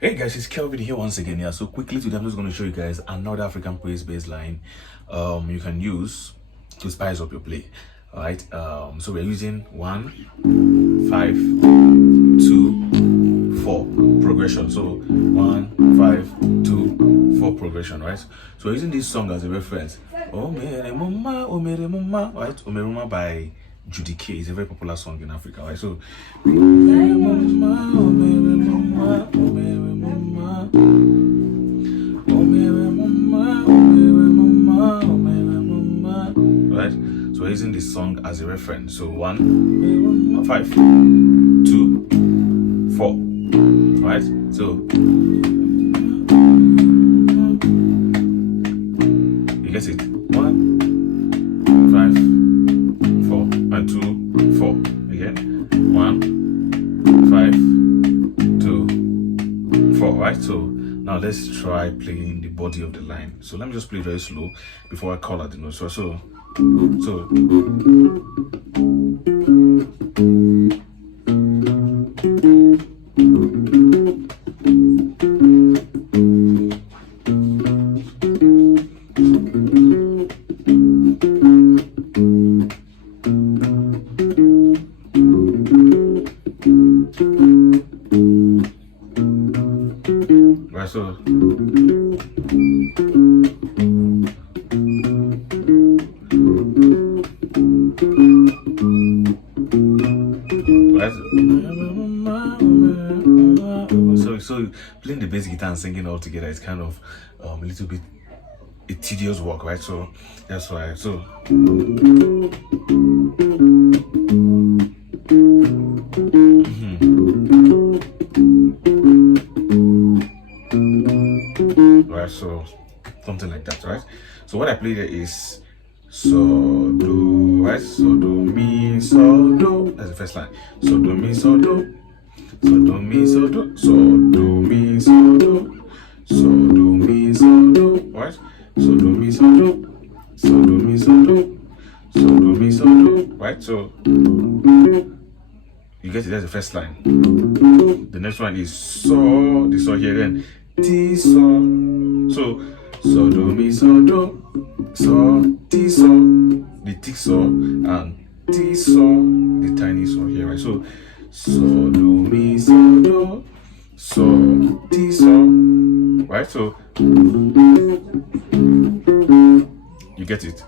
Hey guys, it's Kelvin here once again. Yeah, so quickly today I'm just going to show you guys another African praise bass line you can use to spice up your play. All right. So we're using 1, 5, 2, 4 progression. So 1, 5, 2, 4 progression, right? So we're using this song as a reference. Oh mere mama, oh mere mama, right? Oh mere mama by Judy K. It's a very popular song in Africa, right? So oh mere mama, oh mere mama, oh mere mama, oh mere mama, oh mere mama, oh mere mama, right? So we're using this song as a reference. So 1, 5, 2, 4, right? So you get it. 1, 5, 4, and 2, 4. Again. 1, 5, 2, 4. Right. So now let's try playing the body of the line. So let me just play very slow before I call out the notes. So. Right, so so playing the bass guitar and singing all together is kind of a little bit a tedious work, right? So that's why. So right, so something like that, right? So what I play there is so do, right? So do mi so do. That's the first line. So do mi so do. So do mi so do. So do mi so do. So do mi so do. Right? So do mi so do. So do mi so do. So do mi so do. Right? So you get it. That's the first line. The next one is so. The so here again. Ti so. So do mi so do. So ti so. The thick so and ti so. The tiny so here. Right? So do mi so do. So ti so. Right? So you get it.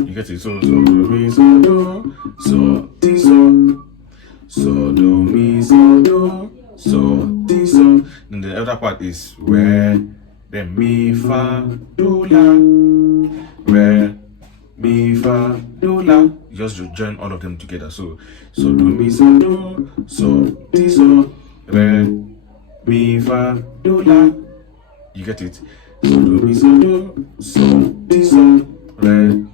You get it. So do mi so do. So ti so. So do mi so do. So ti so. Then the other part is re, then mi fa do la, re, mi fa do la. You just join all of them together. So do mi so do. So ti so, re, mi fa do la. You get it. So do mi so do. So ti so, re,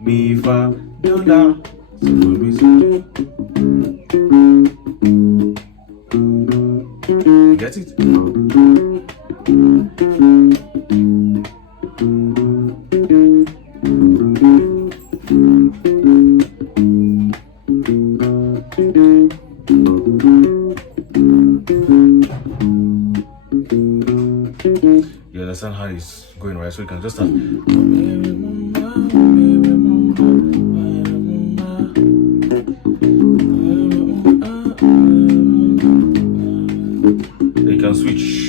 mi fa do la. So do mi so do. You get it? You understand how it's going, right? So you can just start. You can switch.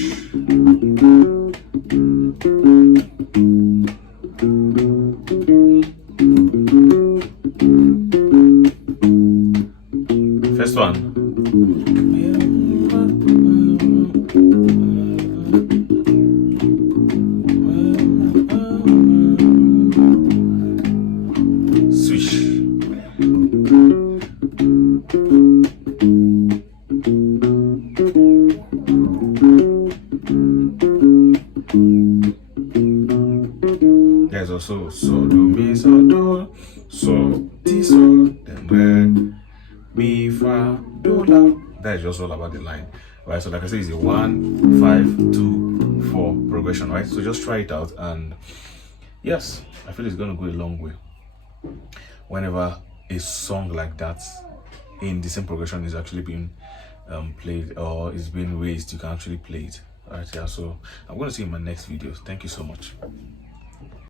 First one. Switch. There's also so do mi so do, so ti so, then re, mi fa do la. That is just all about the line, right? So like I said, it's a 1, 5, 2, 4 progression, right? So just try it out, and yes, I feel it's gonna go a long way whenever a song like that in the same progression is actually being played or is being raised, you can actually play it. All right, yeah. So I'm going to see you in my next video. Thank you so much.